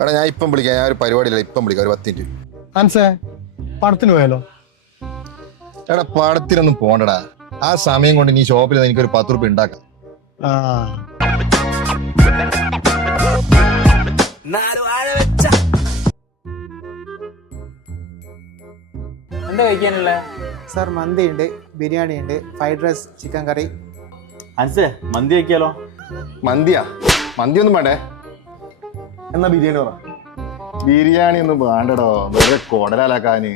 എടാ ഞാൻ ഇപ്പം വിളിക്കാം, ഞാൻ ഒരു പരിപാടിയില്ല, ഇപ്പം വിളിക്കാം, ഒരു 10 മിനിറ്റ്. അൻസേ പണത്തിന് പോയാലോ? എടാ പടത്തിനൊന്നും പോണ്ടടാ, ആ സമയം കൊണ്ട് നീ ഷോപ്പിൽ എനിക്കൊരു 10 റുപ്യ ഉണ്ടാക്കാം. ആ എന്താ കഴിക്കാനുള്ള? സാർ മന്തി ഉണ്ട്, ബിരിയാണി ഉണ്ട്, ഫ്രൈഡ് റൈസ്, ചിക്കൻ കറി. അൻസേ മന്തി വയ്ക്കാലോ? മന്തിയാ? മന്തി ഒന്നും വേണ്ടേ, എന്നാ ബിരിയാണി പറ. ബിരിയാണി ഒന്നും വേണ്ടടോ, വെറുതെ കൊടലാക്കാന്.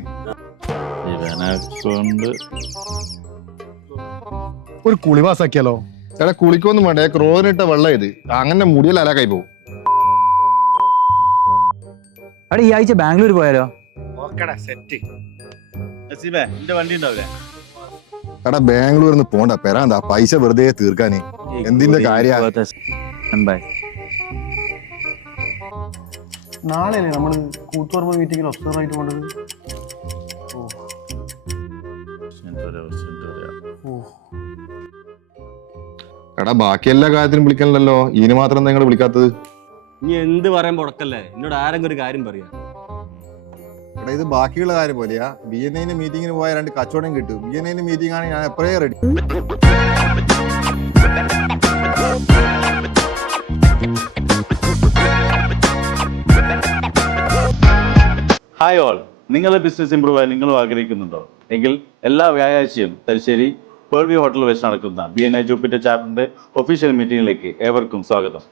ഒരു കുളി മാസാക്കിയാലോ? എടാ കുളിക്കൊന്നും വേണ്ടേ, ക്രോനിട്ട വെള്ളം ഇത്, അങ്ങനെ മുടിയിൽ അലാക്കായി പോകും. അവിടെ ഈ ആഴ്ച ബാംഗ്ലൂർ പോയാലോ? എന്റെ വണ്ടി ഉണ്ടാവില്ലേ? എടാ ബാംഗ്ലൂരിൽ നിന്ന് പോണ്ട, പെരാന്താ പൈസ വെറുതെ തീർക്കാന്. എന്തിന്റെ കാര്യ? നാളെ നമ്മള് കൂത്തുപറമ്പ് മീറ്റിംഗിൽ ഒബ്സർവർ ആയിട്ട് പോണ്ടത്. എടാ ബാക്കി എല്ലാ കാര്യത്തിനും വിളിക്കണല്ലോ, ഇതിന് മാത്രം നിങ്ങൾ വിളിക്കാത്തത്? നീ എന്ത് പറയാൻ മുടക്കല്ലേ, എന്നോട് ആരെങ്കിലും ഒരു കാര്യം പറയാ. എടാ ഇത് ബാക്കിയുള്ള കാര്യം പോലെയാ. BNI മീറ്റിങ്ങിന് പോയ 2 കച്ചവടം കിട്ടും. BNI മീറ്റിംഗ് ആണ്, ഞാൻ എപ്പോഴേ റെഡി. ഹായ് ഓൾ, നിങ്ങളുടെ ബിസിനസ് ഇംപ്രൂവ് ആയി നിങ്ങളും ആഗ്രഹിക്കുന്നുണ്ടോ? എങ്കിൽ എല്ലാ വ്യാഴാഴ്ചയും തലശ്ശേരി പേർവി ഹോട്ടൽ വെച്ച് നടക്കുന്ന BNI ജൂപ്പിറ്റർ ചാപ്റ്ററിന്റെ ഒഫീഷ്യൽ മീറ്റിംഗിലേക്ക് ഏവർക്കും സ്വാഗതം.